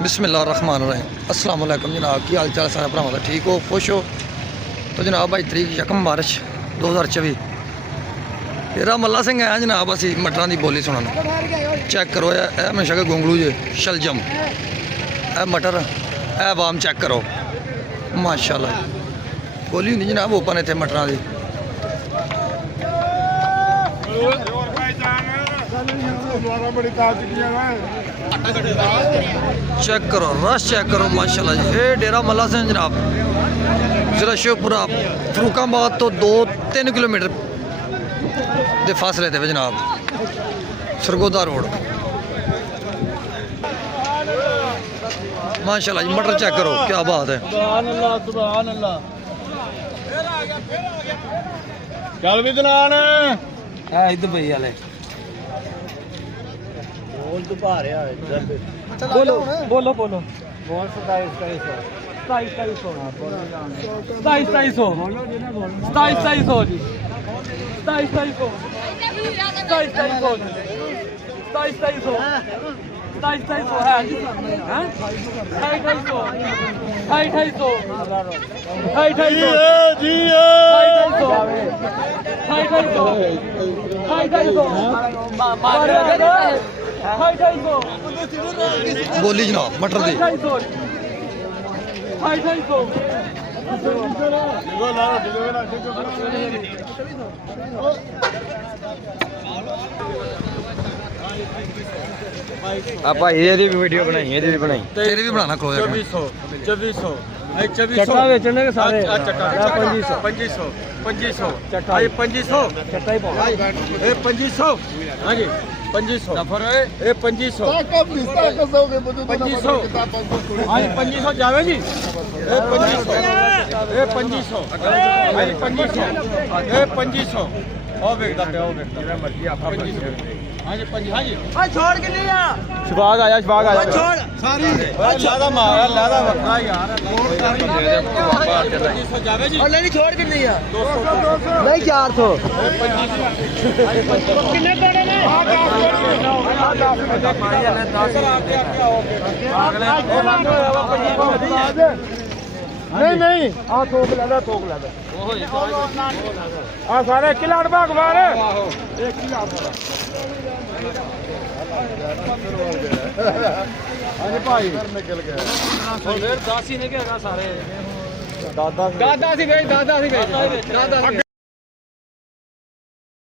बिस्मिल्लाहिर्रहमानिर्रहीम अस्सलाम वालेकुम जनाब की हाल चाल सारे भरावां दा ठीक हो खुश हो। तो जनाब भाई तरीक 1 मार्च 2024 तेरा मल्ला सिंह है जनाब। असी मटरां दी बोली सुनन चेक करो। ए हमेशा के गोंगलू जे शलजम ए मटर ए वाम चेक करो माशाल्लाह बोली हुंदी जनाब ओपन इत्थे मटरां दी। चेक करो रश चेक करो माशाल्लाह जी। ये डेरा मल्ला सिंह जनाब जिला शिवपुरा फरूकाबाद तो 2-3 किलोमीटर के फासले थे जनाब सरगोदा रोड माशाल्लाह जी। मटर चेक करो क्या बात है। चल भी दनान इधर भैया ले बोल तू पा रहा है बोलो बोलो बोलो बोल 27 बोली जनाब मटर दी आप ये भी वीडियो बनाई ये भी बनाई तेरे भी बनाना क्लोज 2400 चक्का बेचने के सारे 2500 2500 चट्टा ही पाओ ए 2500 हां जी 2500 नफर है ए 2500 2500 हां 2500 जावे जी ए 2500 ए 2500 हां 2500 ए 2500 ओ देखदा पे ओ देखदा मर्जी आपका 2500 हां जी 25 हां जी ओए छोड़ के नहीं आ शबाग आया छोड़ सारी लादा मारा लादा वक्का यार छोड़ सारी 2500 जावे जी और नहीं छोड़ के नहीं आ 200 नहीं 400 कितने पड़े ने नहीं नहीं हाँ थोक लेदा हाँ सारे किला भगवान एक किला भाई निकल गया फिर 10 ही ने क्या सारे दादा सी गई